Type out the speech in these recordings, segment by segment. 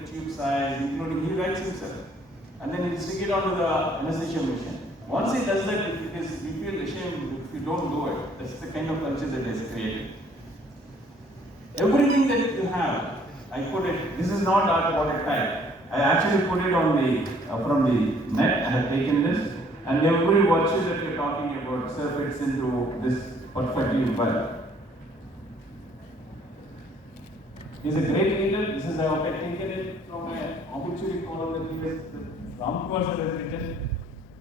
the tube size, including he writes himself. And then he'll stick it onto the anesthesia machine. Once he does that, we feel ashamed if you don't do it. That's the kind of culture that is created. Everything that you have, I put it, this is not art prototype. I actually put it on the, from the net, I have taken this, and every virtue that you're talking about, sir, fits into this perfectly well. He's a great leader. This is how I've taken it from an obituary column that Ramkumar sir has written.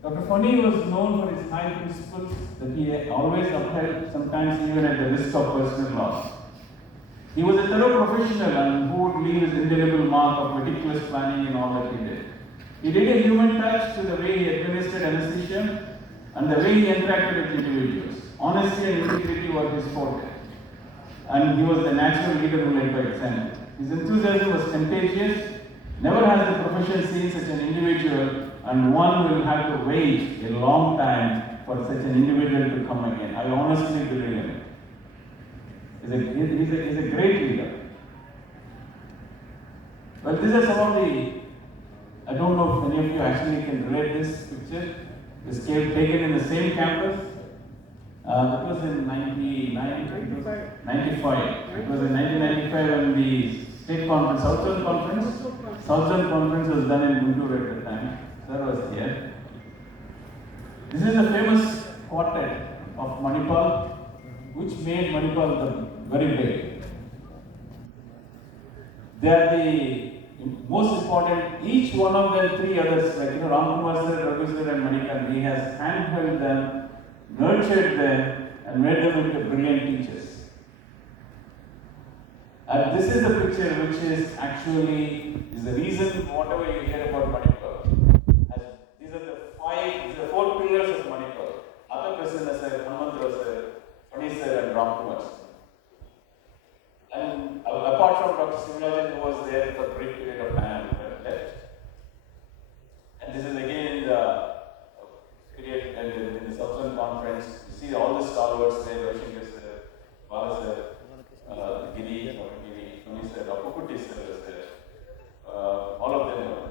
Dr. Phani was known for his high principles that he always upheld, sometimes even at the risk of personal loss. He was a thorough professional and who would leave his indelible mark of meticulous planning in all that he did. He did a human touch to the way he administered anesthesia and the way he interacted with individuals. Honesty and integrity were his forte. And he was the natural leader who led by example. His enthusiasm was contagious. Never has the profession seen such an individual, and one will have to wait a long time for such an individual to come again. I honestly believe in it. He's a great leader. Well, these are some of the, I don't know if any of you actually can relate this picture. This came taken in the same campus. That was in 95. It was in 1995 when the state conference, Southern Conference was done in Guntur at the time. Sir was here. This is a famous quartet of Manipal, which made Manipal very big. They are the most important, each one of them, three others, like Ramkumar sir, Ravi sir and Manikan, he has handheld them, nurtured them, and made them into brilliant teachers. And this is the picture which is the reason whatever you hear about Manipal. These are the four pillars of Manipal. Atha Prasanna sir, Hanumantra sir, Phani sir and Ramkumar sir. And apart from Dr. Simulajan who was there for a brief period of time left. And this is again in the period in the Southern Conference. You see all the stalwarts there, Ravishankar sir, Bala sir, Giri, Phani sir, Apukutti sir was there. All of them were.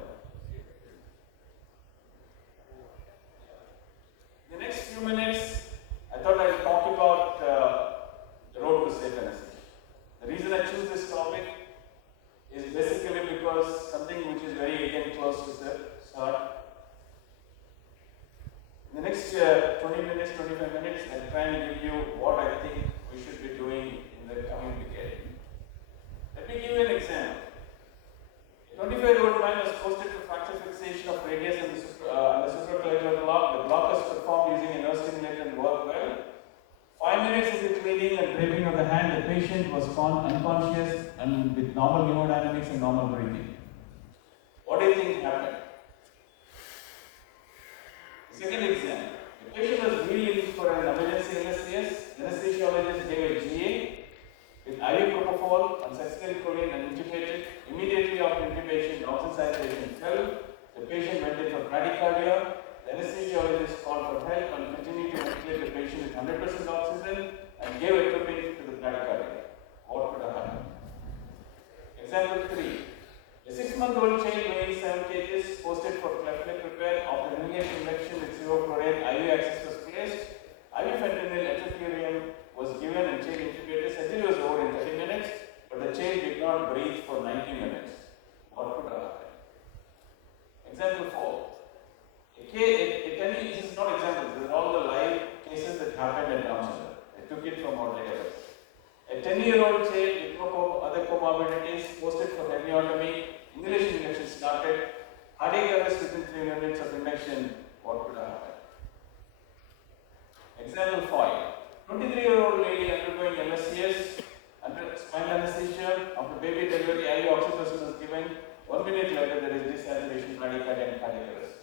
In the next few minutes, I thought I'd talk about the road to safe anesthesia. The reason I choose this topic is basically because something which is very again close to the start. In the next 20 minutes, 25 minutes, I'll try and give you what I think we should be doing in the coming decade. Let me give you an example. A 25-year-old man was posted for fracture fixation of radius and the supraclavicular block. The block was performed using a nerve stimulator and worked well. 5 minutes in the cleaning and draping of the hand, the patient was found unconscious and with normal hemodynamics and normal breathing. What do you think happened? Second example. The patient was wheeled for an emergency LSCS. The anesthesiologist gave a GA with IV propofol and succinylcholine and intubated. Immediately after intubation, oxygen saturation fell. The patient went in for bradycardia. The anesthesiologist called for help and continued to ventilate the patient with 100% oxygen and gave atropine to the bradycardia. What could have happened? Example 3. A 6-month-old child weighing 7 kg posted for cleft lip repair after inhalation injection with sevoflurane. IV access was placed. IV fentanyl etrofurium was given and child intubated. Surgery was over in 30 minutes, but the child did not breathe for 90 minutes. What could have happened? Example 4. This is not examples, these are all the live cases that happened at Ramchandra. I took it from our database. A 10-year-old child with no other comorbidities posted for hemiotomy, inhalation injection started, cardiac arrest within 3 minutes of induction. What could have happened? Example 5. 23-year-old lady undergoing LSCS under spinal anesthesia. After baby delivery, IV oxytocin was given. 1 minute later, there is desaturation, bradycardia and cardiac arrest.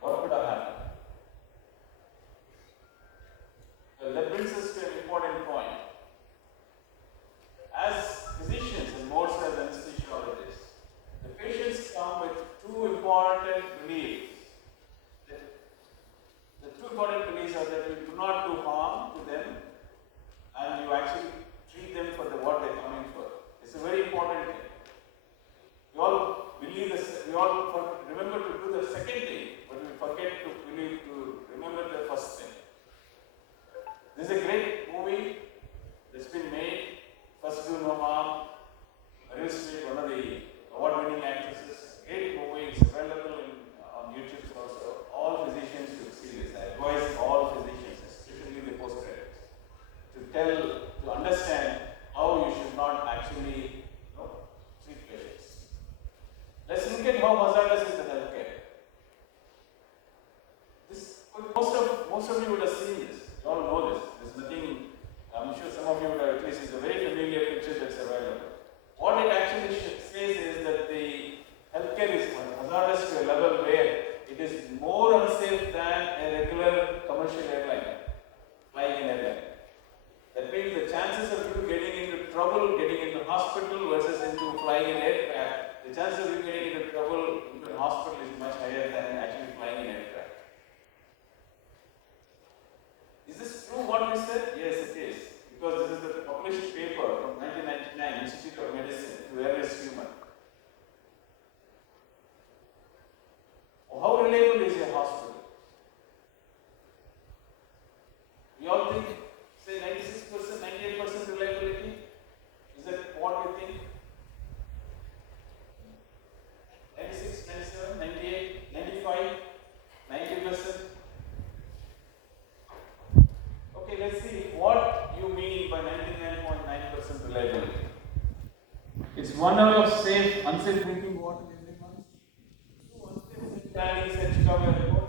What could have happened? Well, that brings us to an important point. As physicians and more so as anesthesiologists, the patients come with two important beliefs. The two important beliefs are that you do not do harm to them and you actually treat them for what they're coming for. It's a very important thing. You all second thing, but we need to remember the first thing. This is a great movie that's been made. First Do No Harm. Meryl Streep, one of the award-winning actresses. Great movie. It's available on YouTube also. All physicians should see this. I advise all physicians, especially the post-graduates, to understand how you should not actually treat patients. Let's look at how hazardous is the healthcare. Most of you would have seen this. You all know this. There's nothing. I'm sure some of you would have at least. It's a very familiar picture that's available. What it actually says is that the healthcare is hazardous to a level where it is more unsafe than a regular commercial airline, flying an airline. That means the chances of you getting into trouble, getting into hospital versus into flying an aircraft, the chances of you getting into trouble into a hospital is much higher than actually flying an aircraft. Is this true what we said? Yes, it is. Because this is the published paper from 1999, Institute of Medicine, to Airless Human. How reliable is your hospital? We all think, say 96%, 98% reliability. Is that what we think? 96, 97, 98, 95, 90%. Okay, let's see what you mean by 99.9% reliability. It's 1 hour of safe, unsafe drinking water every month. 2 unsafe landings at Chicago Airport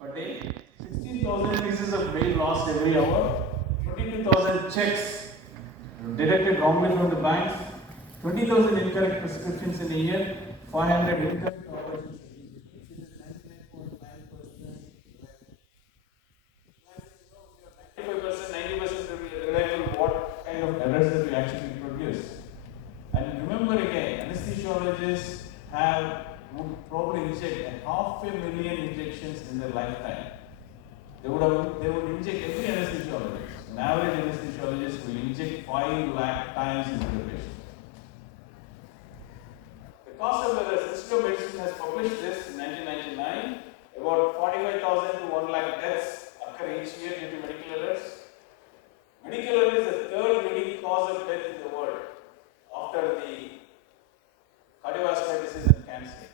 per day. 16,000 pieces of mail lost every hour. 22,000 checks deducted wrongly from the banks. 20,000 incorrect prescriptions in a year. 500 incorrect operations. It is 99.9%. 95%, 90% reliable what kind of errors that we actually produce. And remember again, anesthesiologists would probably inject 500,000 injections in their lifetime. They would inject every anesthesiologist. An average anesthesiologist will inject 5 lakh times into the patient. The cost of the Institute of Medicine has published this in 1999. About 45,000 to 1 lakh deaths occur each year due to medical errors. Medical error is the third leading cause of death in the world after the cardiovascular disease and cancer.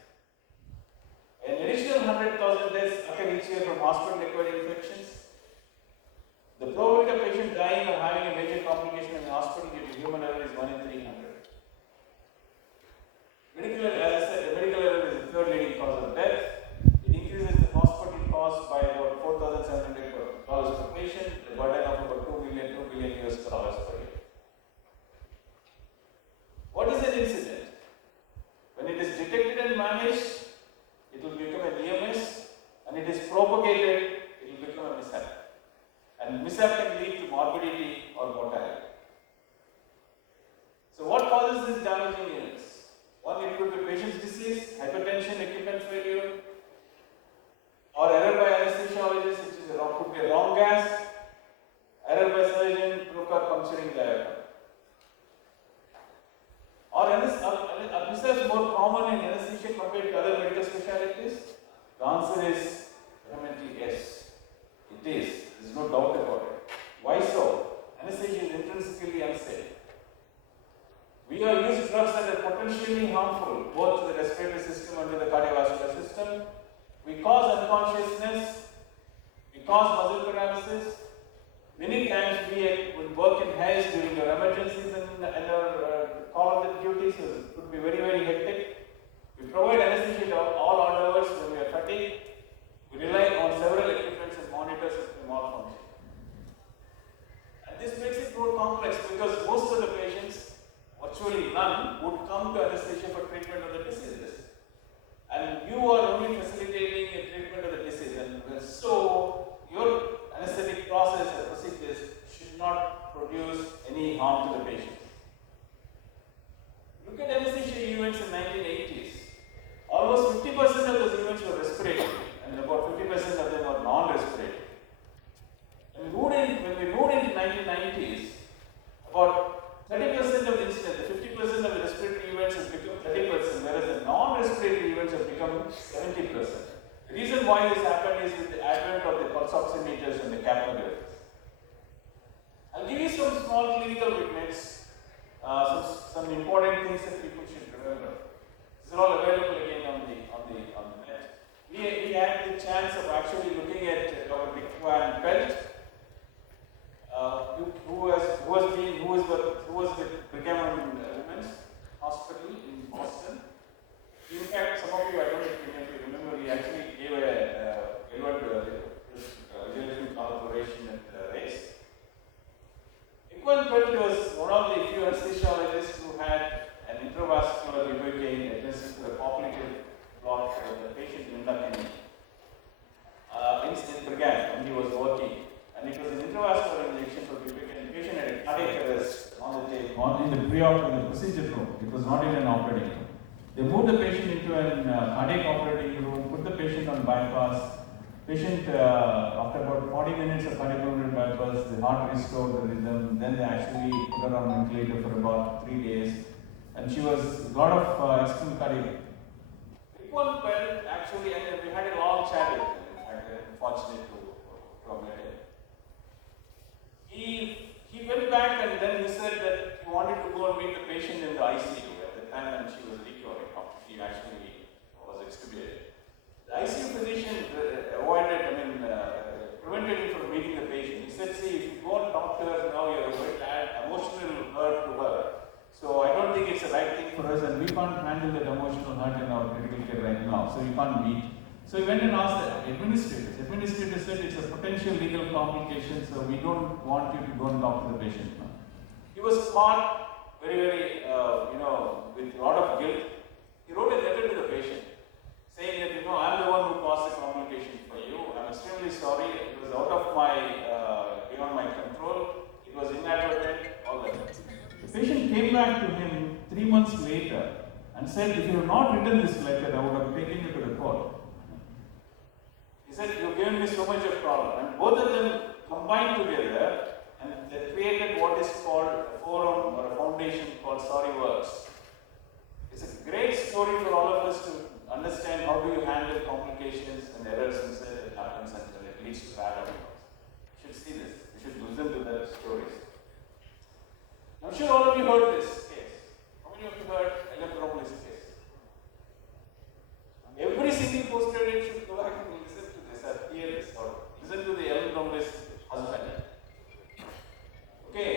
An additional 100,000 deaths occur each year from hospital-acquired infections. The probability of patient dying or having a major complication in the hospital due to human error is 1 in 300. Medical error, as I said, the medical error is the third leading cause of death. It increases the hospital cost by about $4,700 per patient, the burden of about $2 billion US dollars per year. What is an incident? When it is detected and managed, it will become an EMS, and it is propagated, it will become a mishap. And mishap can lead to morbidity or mortality. So what causes these damaging events? One, it could be patient's disease, hypertension, equipment failure, or error by anesthesiologist, which could be a wrong gas, error by surgeon, proper puncturing diaphragm. Or is this more common in anesthesia compared to other medical specialties? The answer is definitely yes. It is. There is no doubt about it. Why so? Anesthesia is intrinsically unsafe. We have used drugs that are potentially harmful both to the respiratory system and to the cardiovascular system. We cause unconsciousness. We cause muscle paralysis. Many times we would work in haze during our emergencies and our call of duties could be very, very hectic. We provide anesthesia all hours when we are fatigued. We rely on several equipments and monitors if we malfunction. And this makes it more complex because most of the patients, virtually none, would come to anesthesia for treatment of the diseases. And you are only facilitating a treatment of the disease. And so your anesthetic process or procedures should not produce any harm to the patient. Look at anesthesia events in 1980s. Almost 50% of those events were respiratory, and about 50% of them were non-respiratory. When we moved into 1990s, about 30% of the incidents, 50% of the respiratory events has become 30%, whereas the non non-respiratory events have become 70%. The reason why this happened is with the advent of the pulse oximeters and the capnographers. I'll give you some small clinical witness, some important things that people should remember. These are all available again on the net. We had the chance of actually looking at Dr. Vikwan Pelt, who was with Brigham and Women's Hospital in Boston. In fact, some of you, I don't know if you remember, he actually gave a operation at race. Vikwan Pelt was one of the few anesthesiologists who had an intravascular ibogaine adjacent to the popliteal block of the patient Linda Kenny in Brigham when he was working. And it was an intravascular injection for ibogaine. The patient had a cardiac arrest on the table, in the procedure room. It was not in an operating room. They moved the patient into a cardiac operating room, put the patient on bypass. Patient, after about 40 minutes of cardiopulmonary bypass, the heart restored the rhythm. Then they actually put her on ventilator for about 3 days. And she was a lot of extreme cardiac. Vikwan Pelt actually, and we had a long chat with him, in fact, unfortunate to admit it. He went back and then he said that he wanted to go and meet the patient in the ICU at the time when she was recovering after she actually was extubated. The ICU physician prevented him from meeting the patient. He said, see, if you go and talk to her now, you're going to add emotional hurt to her. So I don't think it's the right thing for us, and we can't handle that emotional hurt in our critical care right now. So we can't meet. So he went and asked the administrators. The administrator said it's a potential legal complication, so we don't want you to go and talk to the patient now. He was smart, very, with a lot of guilt. He wrote a letter to the patient saying that, I'm the one who caused the complication for you. I'm extremely sorry. It was out of beyond my control. It was inadvertent, all that. The patient came back to him 3 months later and said, if you had not written this letter, I would have taken you to the court. He said, you've given me so much of problem. And both of them combined together and they created what is called a forum or a foundation called Sorry Works. It's a great story for all of us to understand how do you handle complications and errors that happens and it leads to bad outcomes. You should see this. You should listen to their stories. I'm sure all of you heard this case. How many of you heard Electropolis case? Every single post-graduate should go back and listen to this or hear this or listen to the Electropolis husband. Okay,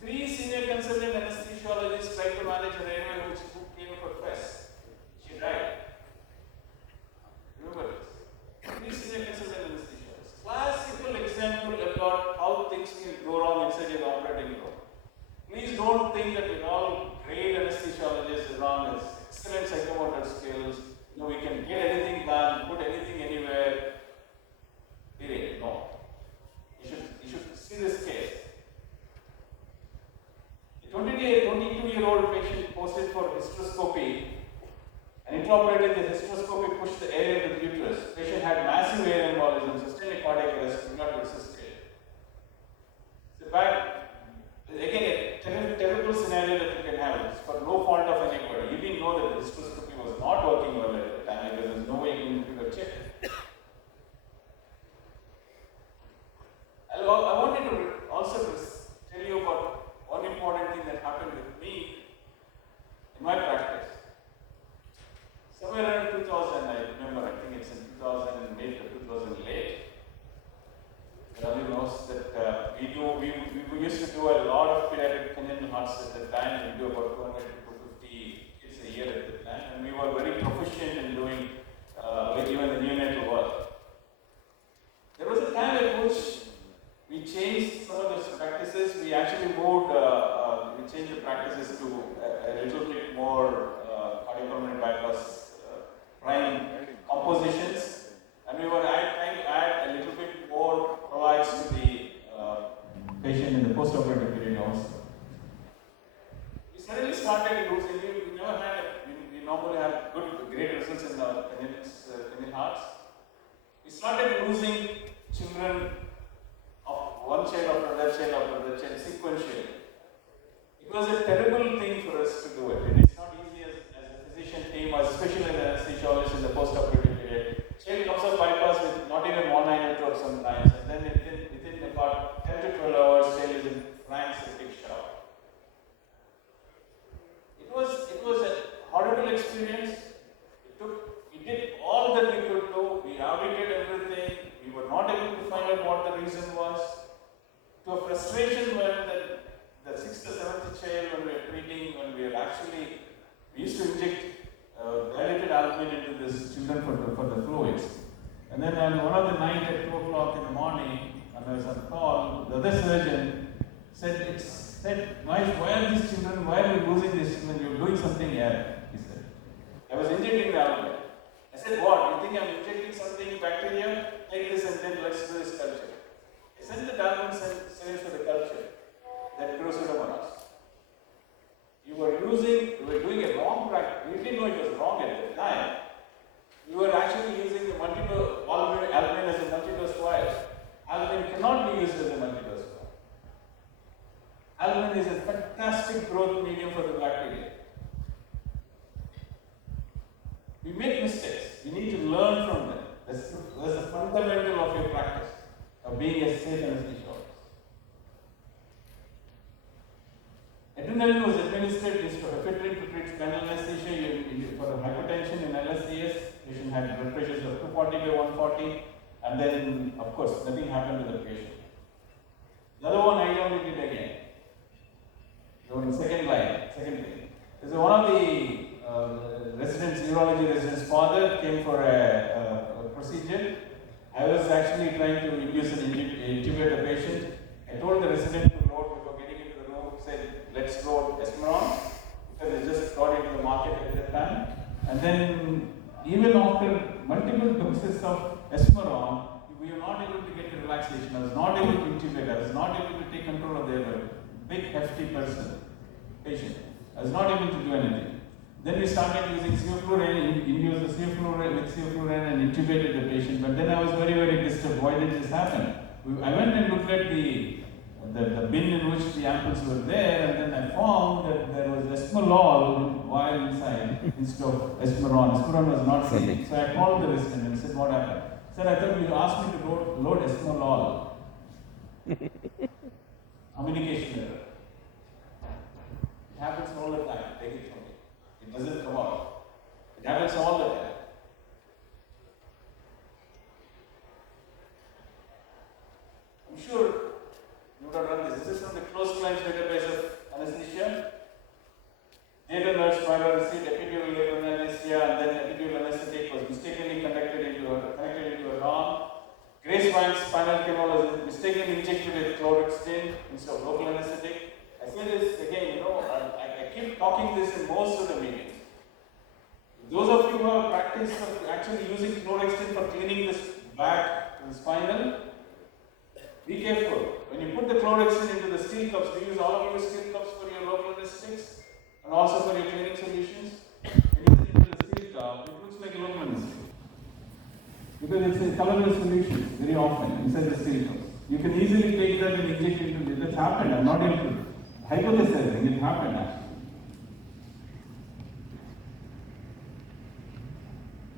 3 senior consultant anesthesiologists tried to manage an airway which came for press. She died. Remember this? 3 senior consultant anesthesiologists. Classical example about how things can go wrong inside an operating room. Please don't think that we're all great anesthesiologists around us, excellent psychomotor skills. We can get anything done, put anything anywhere. Period. No. You should see this case. A 22-year-old patient posted for hysteroscopy and intraoperated the hysteroscopy pushed the air into the uterus. The patient had massive air embolism, sustained a cardiac arrest, could not resist it. It's a bad, again, a terrible scenario that you can have. It's for no fault of anybody. You didn't know that the hysteroscopy was not working well at the time because there's no way you can check it. I wanted to also tell you about one important thing that happened with me in my practice. Somewhere around 2000, I remember, I think it's in 2008 or 2008. Everybody knows that we used to do a lot of pediatric congenital hearts at the time. We do about 200 to 250 kids a year at the time, and we were very proficient in doing even the neonatal work. There was a time at which we changed some of those practices. We actually moved, we changed the practices to a little bit more cardiopulmonary bypass prime compositions, and we were trying to add a little bit more provides to the patient in the post-operative period also. We suddenly started losing. We never had. We normally have great results in the congenital hearts. We started losing children of one child after another child sequentially. It was a terrible thing for us to do it. And it's not easy as a physician team, or especially as experience. We did all that we could do. We audited everything. We were not able to find out what the reason was. To a frustration when the 6th or 7th child, when we were treating, when we were actually, we used to inject diluted albumin into these children for the fluids. And then on one of the night at 2 o'clock in the morning, when I was on call, the other surgeon said, why are these children, why are we losing these children? You're doing something here, he said. I was injecting the albumin. I said, what? You think I'm injecting something bacteria? Take this and then let's do this culture. I sent the albumin cells for the culture that grew pseudomonas. You were doing a wrong practice. You didn't know it was wrong at the time. You were actually using the multiple albumin as a multi-dose vial. Albumin cannot be used as a multi-dose vial. Albumin is a fantastic growth medium for the bacteria. We make mistakes. We need to learn from them. That's the fundamental of your practice, of being a safe anesthesiologist. Adrenaline was administered ephedrine to treat spinal anesthesia for hypertension in LSDS. Patient had blood pressures of 240 by 140, and then, of course, nothing happened to the patient. The other one I only did again. So in second thing. This is one of the urology residents' father came for a procedure. I was actually trying to induce and intubate the patient. I told the resident to load before getting into the room, said, let's load Esmeron, because they just got into the market at that time. And then, even after multiple doses of Esmeron, we were not able to get the relaxation. I was not able to intubate. I was not able to take control of their big, hefty patient. I was not able to do anything. Then we started using sevoflurane, induced the sevoflurane and intubated the patient. But then I was very, very disturbed. Why did this happen? I went and looked at the bin in which the ampoules were there, and then I found that there was esmolol vial inside instead of Esmeron. Esmeron was not safe. So I called the resident and said, what happened? He said, I thought you asked me to load esmolol. Communication error. It happens all the time. Take it from me. It doesn't come out. It happens all the time. I'm sure you would have done this. This is from the closed clients database of anesthesia. Data nurse final received epidural labor anesthesia, and then epidural anesthetic was mistakenly connected into a ROM. Grace Wine's spinal canal was mistakenly injected with chloroxetine instead of local anesthetic. I say this again, I keep talking this in most of the meetings. Those of you who have practiced of actually using chloroxetine for cleaning this back to the spinal, be careful. When you put the chloroxetine into the steel cups, do you use all of your steel cups for your local anesthetics and also for your cleaning solutions? When you put it into the steel cup, it looks like a local anesthetic. Because it's a colorless solution very often inside the steel cups. You can easily take that and inject it into it. That's happened. I'm not able to hypothesizing. It happened actually.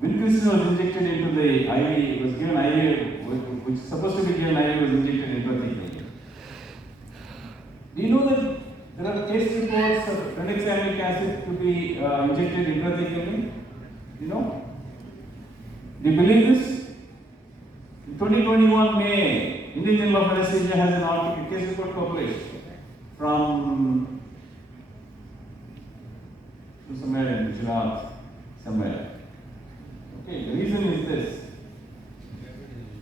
Vincristine was injected into the IV. It was given IV, which is supposed to be given IV, was injected intrathecally. Do you know that there are case reports of tranexamic acid to be injected intrathecally? You know? Do you believe this? In 2021 May, Indian Journal of Anesthesia has an article, case report published from somewhere in Gujarat, somewhere. Okay, the reason is this.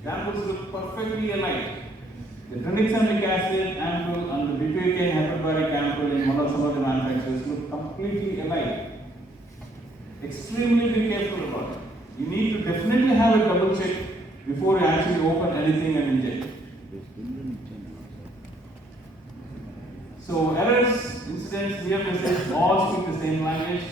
The ampoules look perfectly alike. The tranexamic acid ampoule and the butyric hyperbaric ampoule in some of the manufacturers look completely alike. Extremely be careful about it. You need to definitely have a double check before you actually open anything and inject. So errors, incidents, near misses all speak the same language.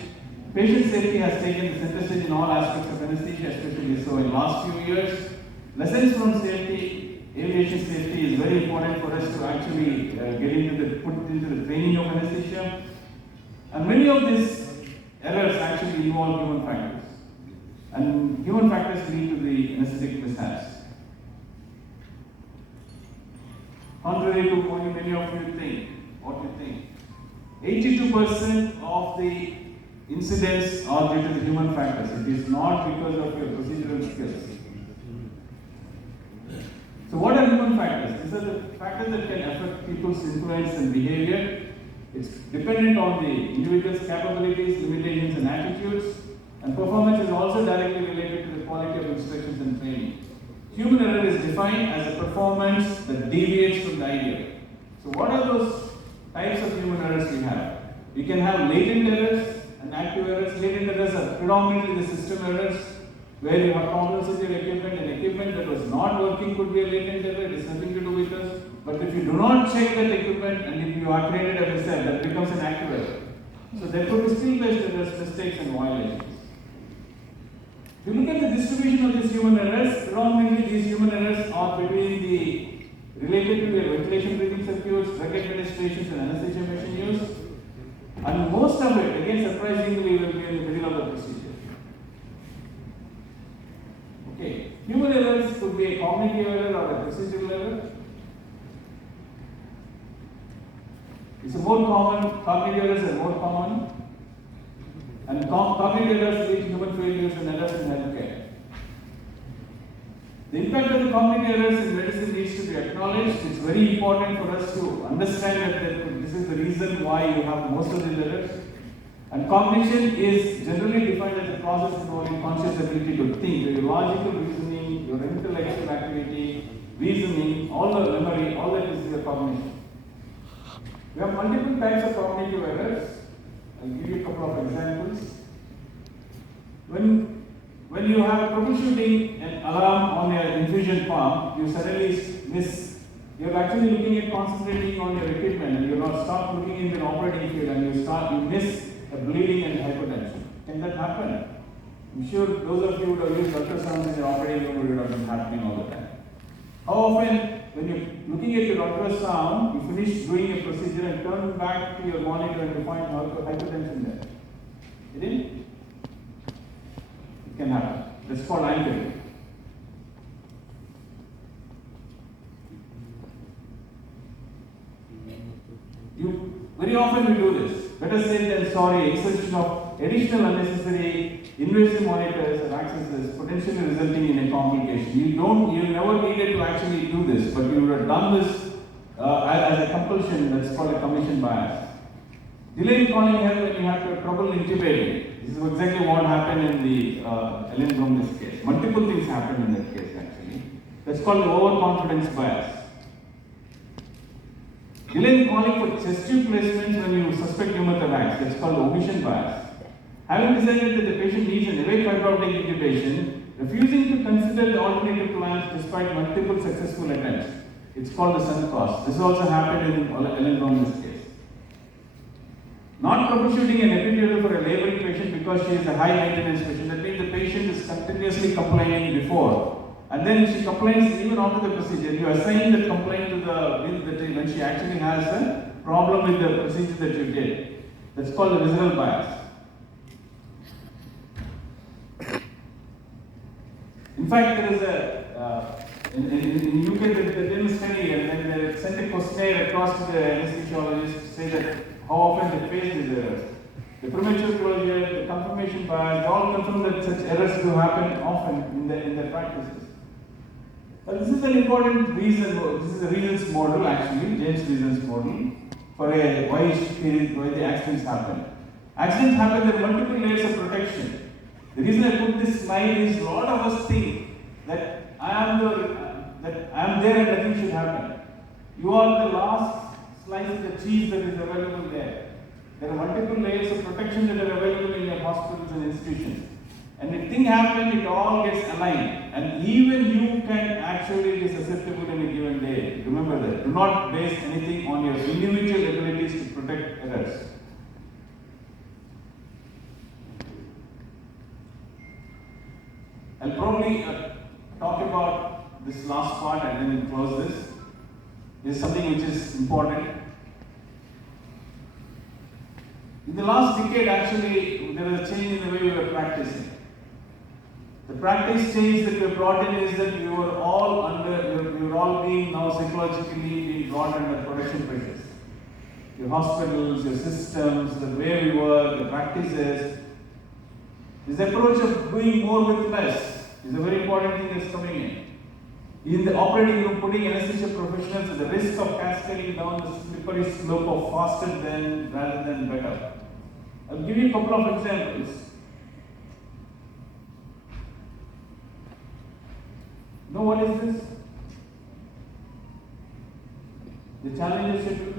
Patient safety has taken the center stage in all aspects of anesthesia, especially so in the last few years. Lessons from safety, aviation safety is very important for us to actually put into the training of anesthesia. And many of these errors actually involve human factors. And human factors lead to the anesthetic mishaps. Contrary to what many of you think, 82% of the incidents are due to the human factors. It is not because of your procedural skills. So what are human factors? These are the factors that can affect people's influence and behavior. It's dependent on the individual's capabilities, limitations and attitudes. And performance is also directly related to the quality of instructions and training. Human error is defined as a performance that deviates from the ideal. So what are those types of human errors we have? We can have latent errors and active errors. Latent errors are predominantly the system errors, where you have problems with your equipment, and equipment that was not working could be a latent error. It has nothing to do with us. But if you do not check that equipment and if you are created a mistake, that becomes an active error. So there could be skill-based errors, mistakes and violations. If you look at the distribution of these human errors, predominantly these human errors are between the related to your ventilation breathing circuits, drug administrations and anesthesia machine use. And most of it, again surprisingly, will be in the middle of the procedure. Okay, human errors could be a cognitive error or a procedural error. It's more common, cognitive errors are more common. And cognitive errors lead to human failures and errors in healthcare. The impact of the cognitive errors in medicine needs to be acknowledged. It's very important for us to understand that this is the reason why you have most of these errors. And cognition is generally defined as a process involving conscious ability to think, your logical reasoning, your intellectual activity, reasoning, all the memory, all that is your cognition. We have multiple types of cognitive errors. I'll give you a couple of examples. When you have troubleshooting an alarm on your infusion pump, you suddenly miss. You're actually looking at concentrating on your equipment, and you not start looking in the operating field, and you miss a bleeding and hypertension. Can that happen? I'm sure those of you who have used ultrasounds in your operating room would have been happening all the time. How often, when you're looking at your ultrasound, you finish doing a procedure and turn back to your monitor and you find hypertension there? It didn't? It can happen. That's called anchoring. Very often we do this. Better said than sorry, insertion of additional unnecessary invasive monitors or accesses potentially resulting in a complication. You never needed to actually do this, but you would have done this as a compulsion. That's called a commission bias. Delay in calling help when you have trouble intubating. This is exactly what happened in the Ellen Bromley's case. Multiple things happened in that case actually. That's called the overconfidence bias. Delay in calling for chest tube placements when you suspect pneumothorax. That's called omission bias. Having decided that the patient needs an awake fiber optic intubation, refusing to consider the alternative plans despite multiple successful attempts. It's called the sunk cost. This also happened in Ellen Bromley's case. Not troubleshooting an epidural for a laboring patient because she is a high maintenance patient. That means the patient is continuously complaining before. And then she complains even after the procedure. You assign the complaint to the when she actually has a problem with the procedure that you did. That's called the visceral bias. In fact, there is a in UK they did a study and then they sent a questionnaire across to the anesthesiologist to say that how often they face these errors. The premature closure, the confirmation bias, they all confirm that such errors do happen often in their practices. But this is an important reason. This is a reasons model actually, James Reasons model, for why the accidents happen. Accidents happen, there are multiple layers of protection. The reason I put this slide is a lot of us think that I am there and nothing should happen. You are the last slice of the cheese that is available there. There are multiple layers of protection that are available in your hospitals and institutions. And if things happen, it all gets aligned. And even you can actually be susceptible in a given day. Remember that. Do not base anything on your individual abilities to protect errors. I'll probably talk about this last part and then we'll close this. This is something which is important. In the last decade, actually, there was a change in the way we were practicing. The practice change that we have brought in is that we were all being now psychologically being brought under protection pressures. your hospitals, your systems, the way we work, the practices. This approach of doing more with less is a very important thing that's coming in. In the operating room, putting anesthesia professionals at the risk of cascading down the slippery slope of faster than rather than better. I'll give you a couple of examples. Know what is this? The Challenger schedule.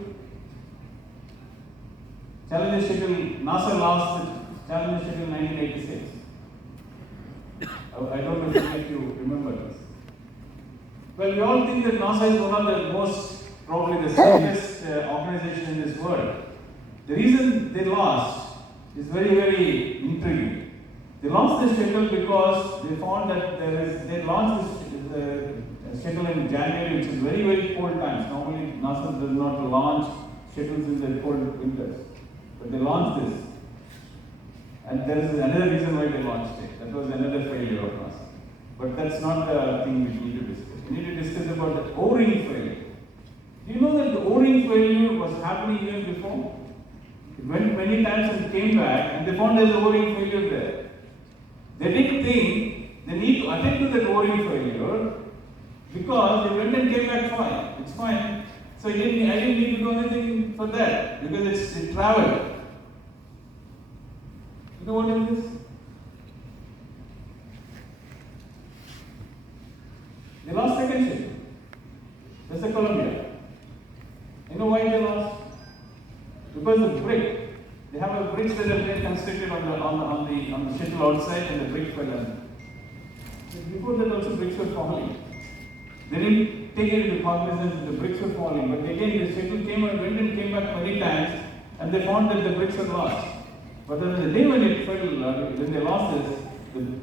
Challenger schedule, NASA lost the Challenger schedule in 1986. I don't know if you remember this. Well, we all think that NASA is one of the most, probably the safest organization in this world. The reason they lost is very, very intriguing. They lost the schedule because they found that they launched the schedule in January, which is very, very cold times. Normally, NASA does not launch schedules in the cold winters. But they launched this. And there is another reason why they launched it. That was another failure of NASA. But that's not the thing we need to discuss. We need to discuss about the O-ring failure. Do you know that the O-ring failure was happening even before? It went many times and came back, and they found there's an O-ring failure there. They didn't think they need to attend to that O-ring failure because they went and came back fine. It's fine. So I didn't need to do anything for that because it traveled. You know what is this? They lost second shift. That's the Columbia. You know why they lost? Because the brick. They have a bridge that has been constructed on the shuttle outside, and the brick fell down. Before that, also bricks were falling. They didn't take it into cognizance that the bricks were falling, but again the shuttle came and went and came back many times, and they found that the bricks were lost. But on the day when it fell, when they lost this,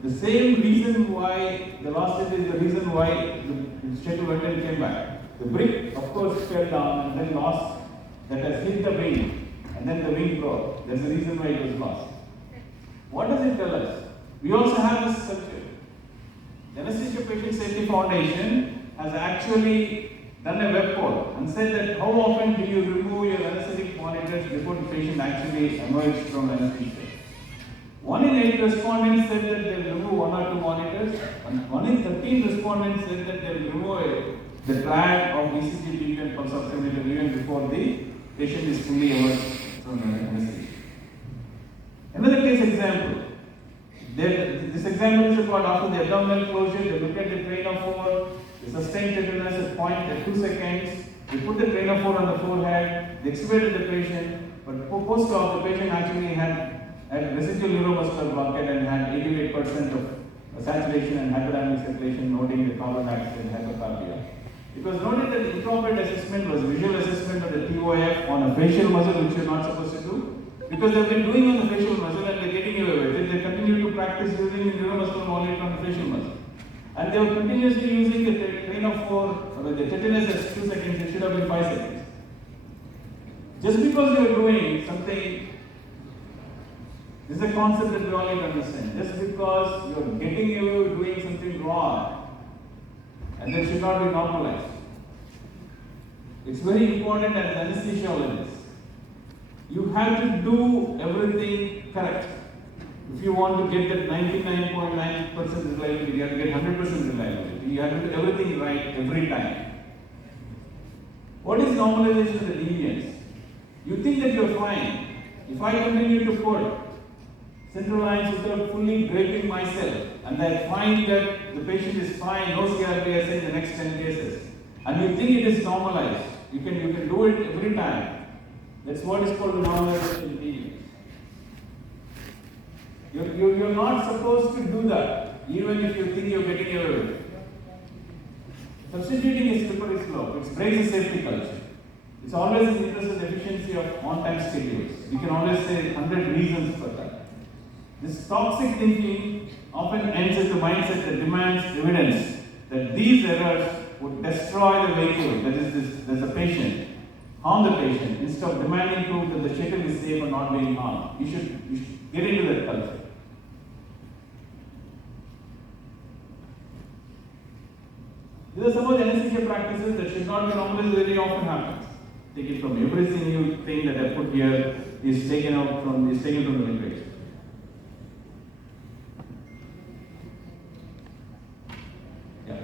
the same reason why they lost it is the reason why the shuttle went and came back. The brick, of course, fell down and then lost. That has hit the wing, and then the wing broke. That's the reason why it was lost. What does it tell us? We also have this structure. The Anesthesia Patient Safety Foundation has actually done a web poll and said that how often do you remove your anesthetic monitors before the patient actually emerges from anesthesia? 1 in 8 respondents said that they will remove 1 or 2 monitors, and 1 in 13 respondents said that they will remove the drag of ECG, BP, and pulse oximeter even before the patient is fully emerged from anesthesia. Another case example. This example is about after the abdominal closure, they look at the train of 4, the sustained tetanus at 2 seconds, they put the train of 4 on the forehead, they extubated the patient, but post-op the patient actually had residual neuromuscular blockade and had 88% of saturation and hyperdynamic circulation, noting the carbon dioxide and hypocarbia. It was noted that the incorporate assessment was visual assessment of the TOF on a facial muscle, which you're not supposed to do, because they've been doing on the facial muscle and they're getting away with it. They continue to practice using the neuromuscular monitor on the facial muscle. And they were continuously using the train of 4, the tetanus at 2 seconds, it should have been 5 seconds. Just because you're doing something, this is a concept that we all need to understand. Just because you're getting away with doing something wrong, and that should not be normalized. It's very important as anesthesiologists. You have to do everything correct. If you want to get that 99.9% reliability, you have to get 100% reliability. You have to do everything right every time. What is normalization of the deviance? You think that you're fine. If I continue to put central lines without fully draping myself, and I find that the patient is fine, no CRPSA in the next 10 cases, and you think it is normalized, you can do it every time. That's what is called normalization deviance. You're not supposed to do that, even if you think you're getting away with it. Substituting a slippery slope, it breaks the safety culture. It's always in the interest of the efficiency of on-time schedules. You can always say 100 reasons for that. This toxic thinking often ends with the mindset that demands evidence that these errors would destroy the vehicle, that is, the patient, harm the patient, instead of demanding proof that the shuttle is safe and not being harmed. You should get into that culture. These are some of the anesthesia practices that should not be normalized, very often happens. taken from every single thing that I put here is taken from the literature. Yeah.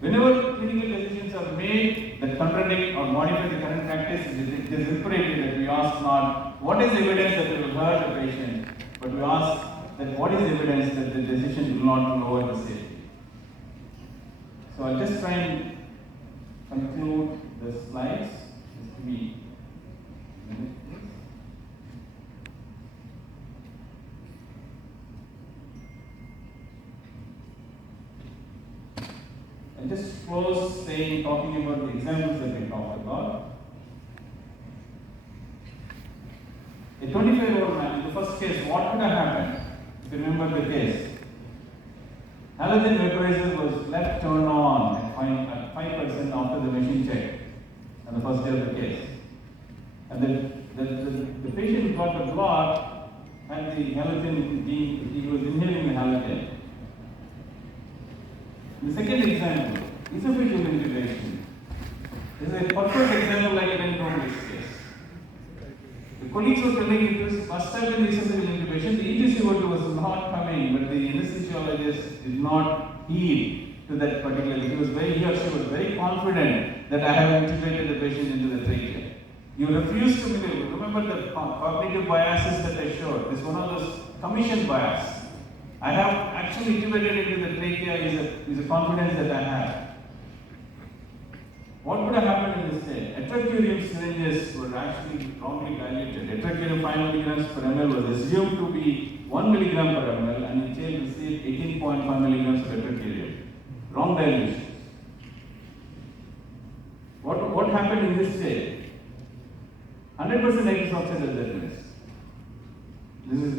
Whenever clinical decisions are made that contradict or modify the current practice, it is imperative that we ask not what is the evidence that will hurt the patient, but we ask that what is the evidence that the decision will not lower the safety. So I'll just try and conclude the slides. Just give me a minute, please. I'll just close talking about the examples that we talked about. A 25-year-old man, in the first case, what could have happened? If you remember the case. Halogen vaporizer was left turned on at 5% after the machine check on the first day of the case. And the patient who got the blood had the halogen, he was inhaling the halogen. The second example, esophageal intubation. This is a perfect example like an in case. The colleagues were telling it was first time in esophageal intubation, the ETC was not coming, but the anesthesiologist did not heed to that particular. He or she was very confident that I have intubated the patient into the trachea. You refuse to believe. Remember the cognitive biases that I showed. This is one of those commission bias. I have actually intubated into the trachea is a confidence that I have. What would have happened in this case? Etracurium syringes were actually wrongly diluted. Etracurium 5 milligrams per ml was assumed to be 1 milligram per ml, and the child received 18.5 milligrams of etracurium. Wrong dilution. What happened in this case? 100% nitrous oxide is deadness. This is.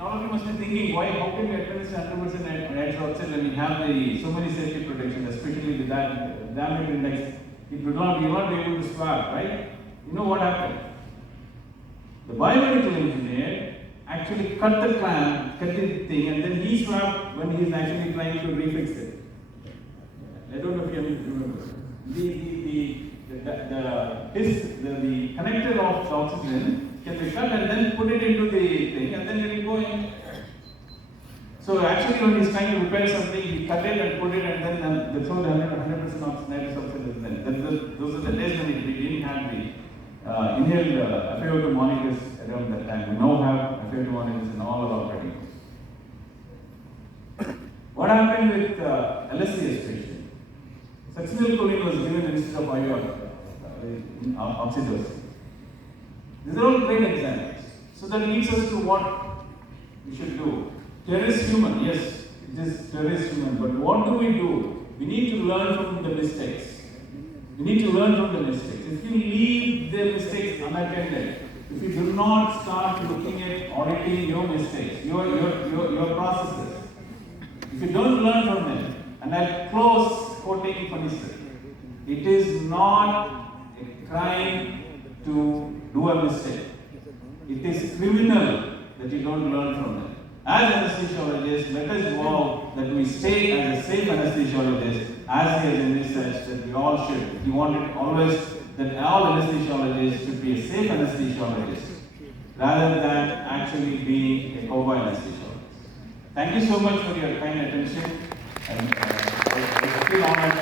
All of you must be thinking, how can we administer 100% nitrous oxide when we have so many safety protections, especially the diameter index? You will not be able to swab, right? You know what happened? The biomedical engineer actually cut the clamp, cut the thing, and then he swabbed when he is actually trying to refix it. I don't know if you remember. The connector of the oxygen can be cut and then put it into the thing, and then it will go in. So actually when he's trying to repair something, he cut it and put it, and then the 100% nitrous oxide is then. Those are the days when we didn't have the inhaled FiO2 monitors around that time. We now have FiO2 monitors in all of our operating rooms. What happened with LSCS patient? Succinylcholine was given instead of oxytocin. These are all great examples. So that leads us to what we should do. There is human, yes, there is human, but what do? We need to learn from the mistakes. We need to learn from the mistakes. If you leave the mistakes unattended, if you do not start looking at auditing your mistakes, your processes, if you don't learn from them, and I'll close quoting Phaneendranath. It is not a crime to do a mistake. It is criminal that you don't learn from them. As anesthesiologists, let us vow that we stay as a safe anesthesiologist, as he has envisaged that we all should. We want it always that all anesthesiologists should be a safe anesthesiologist, rather than actually being a cowboy anesthesiologist. Thank you so much for your kind attention, and I feel honored